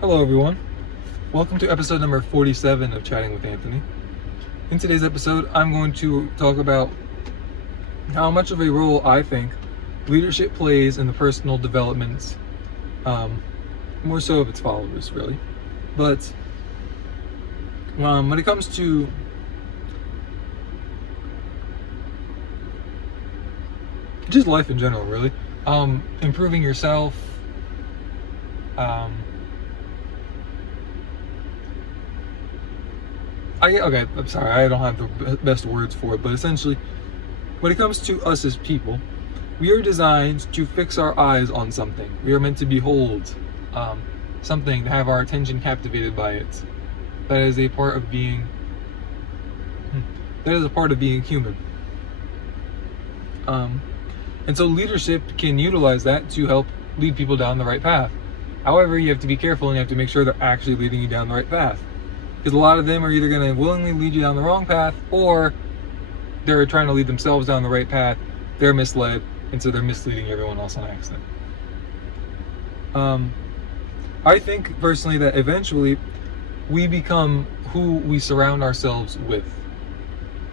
Hello everyone, welcome to episode number 47 of Chatting with Anthony. In today's episode, I'm going to talk about how much of a role I think leadership plays in the personal development, more so of its followers really. But when it comes to just life in general really, improving yourself, I'm sorry, I don't have the best words for it, but essentially, when it comes to us as people, we are designed to fix our eyes on something. We are meant to behold something, to have our attention captivated by it. That is a part of being. That is a part of being human. And so leadership can utilize that to help lead people down the right path. However, you have to be careful and you have to make sure they're actually leading you down the right path. Because a lot of them are either going to willingly lead you down the wrong path, or they're trying to lead themselves down the right path. They're misled, and so they're misleading everyone else on accident. I think personally that eventually we become who we surround ourselves with.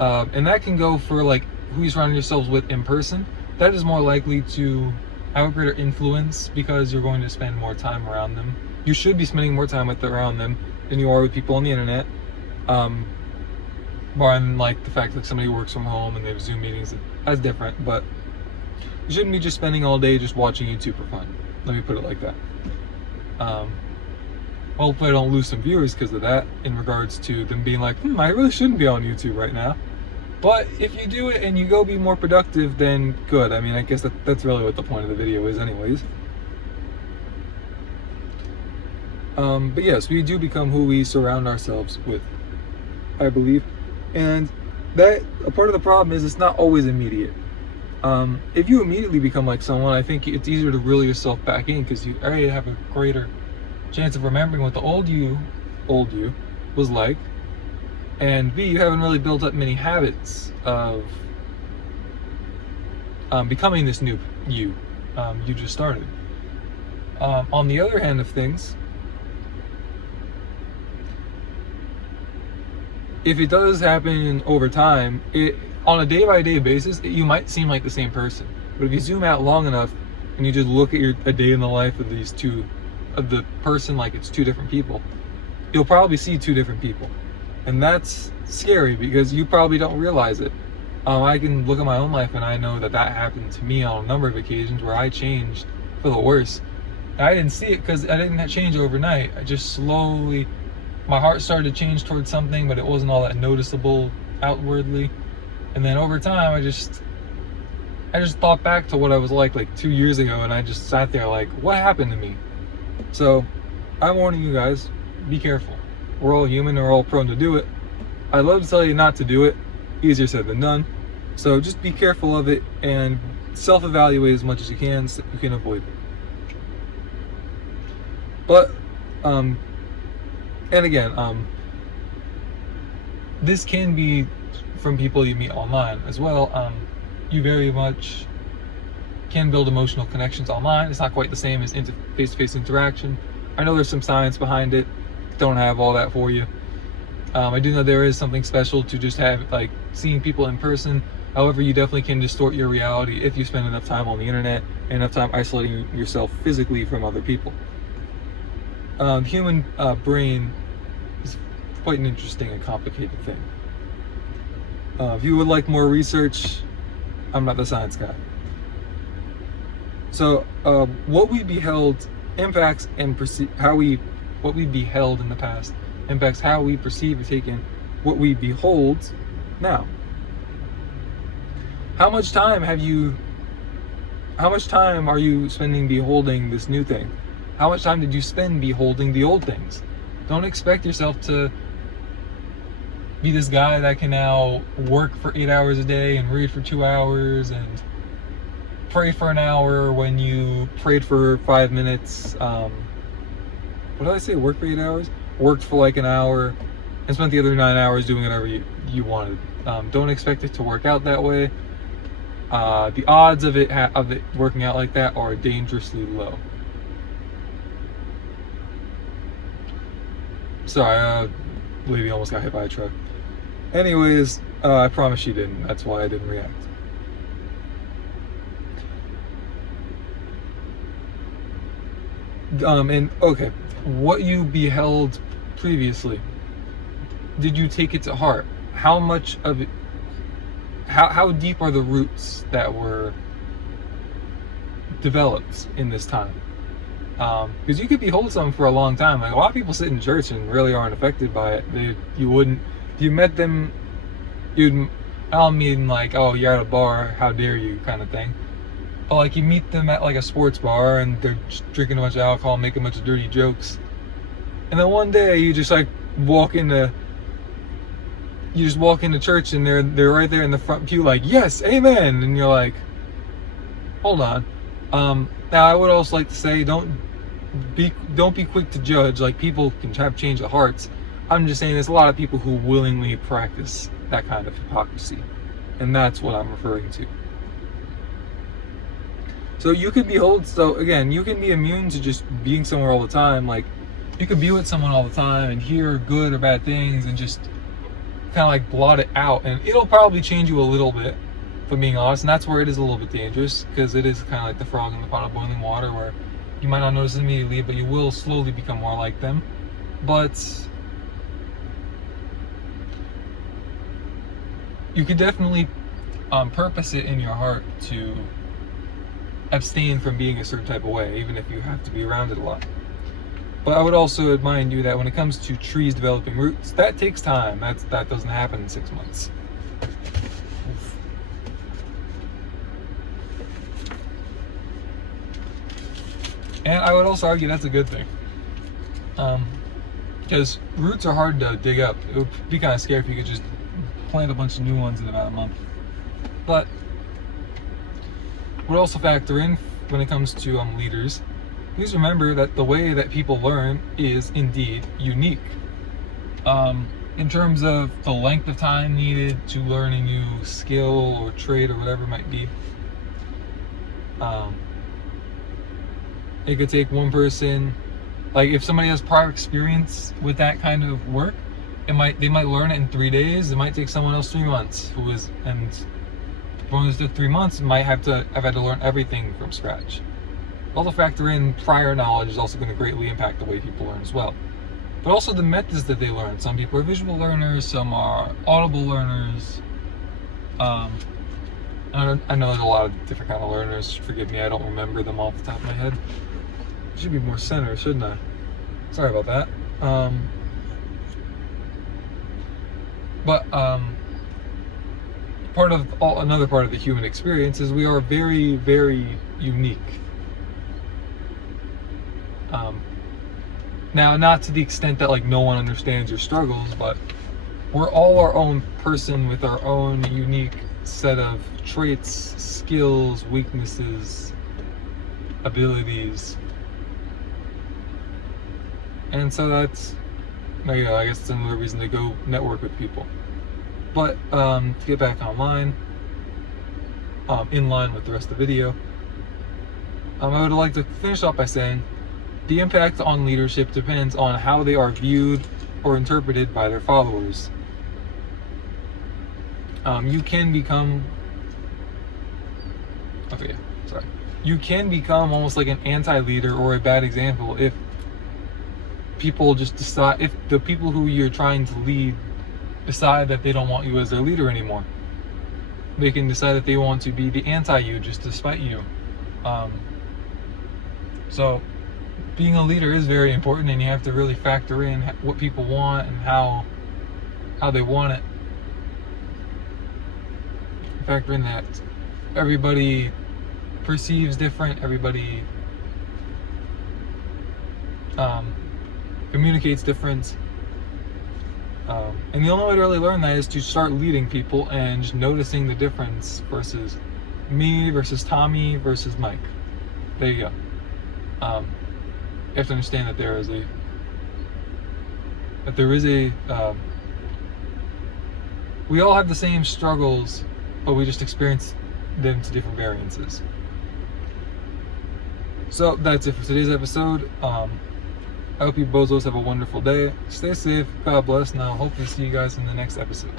And that can go for like who you surround yourselves with in person. That is more likely to have a greater influence because you're going to spend more time around them. You should be spending more time around them than you are with people on the internet. Barring like the fact that somebody works from home and they have Zoom meetings, that's different. But you shouldn't be just spending all day just watching YouTube for fun. Let me put it like that. Hopefully I don't lose some viewers because of that, in regards to them being like, I really shouldn't be on YouTube right now. But if you do it and you go be more productive, then good. I mean, I guess that's really what the point of the video is anyways. But yes, we do become who we surround ourselves with, I believe. And that, a part of the problem is it's not always immediate. If you immediately become like someone, I think it's easier to reel yourself back in because you already have a greater chance of remembering what the old you was like. And B, you haven't really built up many habits of becoming this new you. You just started. On the other hand of things, if it does happen over time, on a day-by-day basis, you might seem like the same person. But if you zoom out long enough and you just look at a day in the life of the person like it's two different people, you'll probably see two different people. And that's scary because you probably don't realize it. I can look at my own life and I know that happened to me on a number of occasions where I changed for the worse. And I didn't see it because I didn't change overnight. I just slowly, my heart started to change towards something, but it wasn't all that noticeable outwardly. And then over time, I just thought back to what I was like 2 years ago, and I just sat there like, what happened to me? So I'm warning you guys, be careful. We're all human, we're all prone to do it. I'd love to tell you not to do it. Easier said than done. So just be careful of it and self-evaluate as much as you can so you can avoid it. But, and again, this can be from people you meet online as well. You very much can build emotional connections online. It's not quite the same as face-to-face interaction. I know there's some science behind it. Don't have all that for you. I do know there is something special to just have like seeing people in person. However, you definitely can distort your reality if you spend enough time on the internet and enough time isolating yourself physically from other people. Human brain is quite an interesting and complicated thing. If you would like more research, I'm not the science guy. So what we beheld impacts and what we beheld in the past impacts how we perceive or take in what we behold now. How much time are you spending beholding this new thing? How much time did you spend beholding the old things? Don't expect yourself to be this guy that can now work for 8 hours a day and read for 2 hours and pray for an hour when you prayed for 5 minutes. What did I say? Work for 8 hours? Worked for like an hour and spent the other 9 hours doing whatever you wanted. Don't expect it to work out that way. The odds of it working out like that are dangerously low. Sorry, lady almost got hit by a truck. Anyways, I promise she didn't. That's why I didn't react. And okay, what you beheld previously, did you take it to heart? How much of it, how deep are the roots that were developed in this time? Because you could behold something for a long time. Like, a lot of people sit in church and really aren't affected by it. You wouldn't, if you met them, I don't mean like, oh, you're at a bar, how dare you kind of thing. But like, you meet them at like a sports bar and they're just drinking a bunch of alcohol, making a bunch of dirty jokes. And then one day you just like walk into church and they're right there in the front pew like, yes, amen. And you're like, hold on. Now I would also like to say, don't be quick to judge. Like, people can have change of hearts. I'm just saying there's a lot of people who willingly practice that kind of hypocrisy, and that's what I'm referring to. So you can behold, so again, you can be immune to just being somewhere all the time. Like, you could be with someone all the time and hear good or bad things and just kind of like blot it out, and it'll probably change you a little bit, if I'm being honest. And that's where it is a little bit dangerous, because it is kind of like the frog in the pot of boiling water, where you might not notice it immediately, but you will slowly become more like them. But you could definitely purpose it in your heart to abstain from being a certain type of way, even if you have to be around it a lot. But I would also remind you that when it comes to trees developing roots, that takes time. That doesn't happen in 6 months. Oof. And I would also argue that's a good thing. Because roots are hard to dig up. It would be kind of scary if you could just plant a bunch of new ones in about a month. But would also factor in when it comes to leaders. Please remember that the way that people learn is indeed unique. In terms of the length of time needed to learn a new skill or trade or whatever it might be, it could take one person, like if somebody has prior experience with that kind of work, they might learn it in 3 days. It might take someone else 3 months, and when it's 3 months, might have had to learn everything from scratch. Also factor in prior knowledge is also going to greatly impact the way people learn as well. But also the methods that they learn. Some people are visual learners, some are audible learners. I know there's a lot of different kind of learners. Forgive me, I don't remember them off the top of my head. I should be more centered, shouldn't I? Sorry about that. Another part of the human experience is we are very, very unique. Now, not to the extent that like no one understands your struggles, but we're all our own person with our own unique set of traits, skills, weaknesses, abilities. And so that's, I guess it's another reason to go network with people. But to get back online, in line with the rest of the video, I would like to finish off by saying the impact on leadership depends on how they are viewed or interpreted by their followers. You can become almost like an anti-leader or a bad example if people just decide, if the people who you're trying to lead decide that they don't want you as their leader anymore. They can decide that they want to be the anti-you just to spite you. So being a leader is very important, and you have to really factor in what people want and how they want it. Factor in that everybody perceives different, everybody communicates different. And the only way to really learn that is to start leading people and just noticing the difference versus me versus Tommy versus Mike. There you go. You have to understand that there is we all have the same struggles, but we just experience them to different variances. So that's it for today's episode. I hope you bozos have a wonderful day. Stay safe. God bless. Now, hopefully see you guys in the next episode.